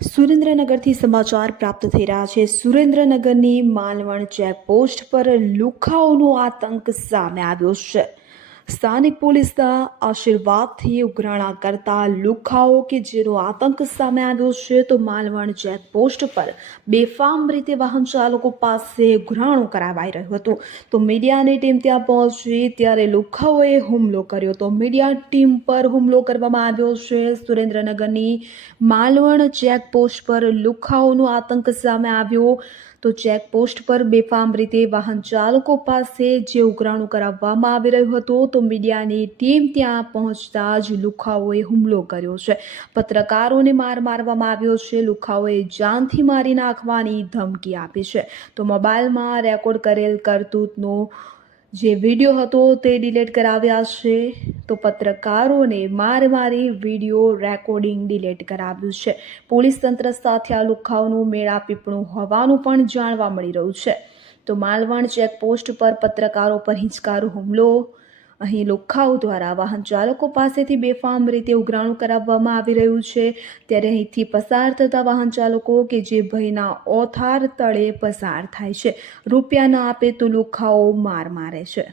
સુરેન્દ્રનગરથી સમાચાર પ્રાપ્ત થઈ રહ્યા છે। સુરેન્દ્રનગરની માલવણ ચેકપોસ્ટ પર લુખ્ખાઓનો આતંક સામે આવ્યો છે। સ્થાનિક પોલીસના આશીર્વાદથી ઉઘરાણા કરતા લુખ્ખાઓ કે જેનો આતંક સામે આવ્યો છે, તો માલવણ ચેકપોસ્ટ પર બેફામ રીતે વાહન ચાલકો પાસે ઉઘરાણું કરાવાઈ રહ્યું હતું। તો મીડિયાની ટીમ ત્યાં પહોંચી ત્યારે લુખ્ખાઓએ હુમલો કર્યો। તો મીડિયા ટીમ પર હુમલો કરવામાં આવ્યો છે। સુરેન્દ્રનગરની માલવણ ચેકપોસ્ટ પર લુખ્ખાઓનો આતંક સામે આવ્યો। તો ચેકપોસ્ટ પર બેફામ રીતે વાહન ચાલકો પાસે જે ઉઘરાણું કરાવવામાં આવી રહ્યું હતું, તો મીડિયાની ટીમ ત્યાં પહોંચતા જ લુખ્ખાઓએ હુમલો કર્યો છે। પત્રકારોને માર મારવામાં આવ્યો છે। લુખ્ખાઓએ જાનથી મારી નાખવાની ધમકી આપી છે। તો મોબાઈલમાં રેકોર્ડ કરેલ કરતૂતનો જે વિડીયો હતો તે ડિલીટ કરાવ્યા છે। તો પત્રકારોને મારી વિડીયો રેકોર્ડિંગ ડિલીટ કરાવ્યું છે। પોલીસ તંત્ર સાથે આ લુખ્ખાઓનું મેળાપીપણું હોવાનું પણ જાણવા મળી રહ્યું છે। તો માલવણ ચેકપોસ્ટ પર પત્રકારો પર હિંસકારો હુમલો। અહીં લુખ્ખાઓ દ્વારા વાહન ચાલકો પાસેથી બેફામ રીતે ઉઘરાણું કરાવવામાં આવી રહ્યું છે। ત્યારે અહીંથી પસાર થતા વાહન ચાલકો કે જે ભયના ઓથાર તળે પસાર થાય છે, રૂપિયા ન આપે તો લુખ્ખાઓ માર મારે છે।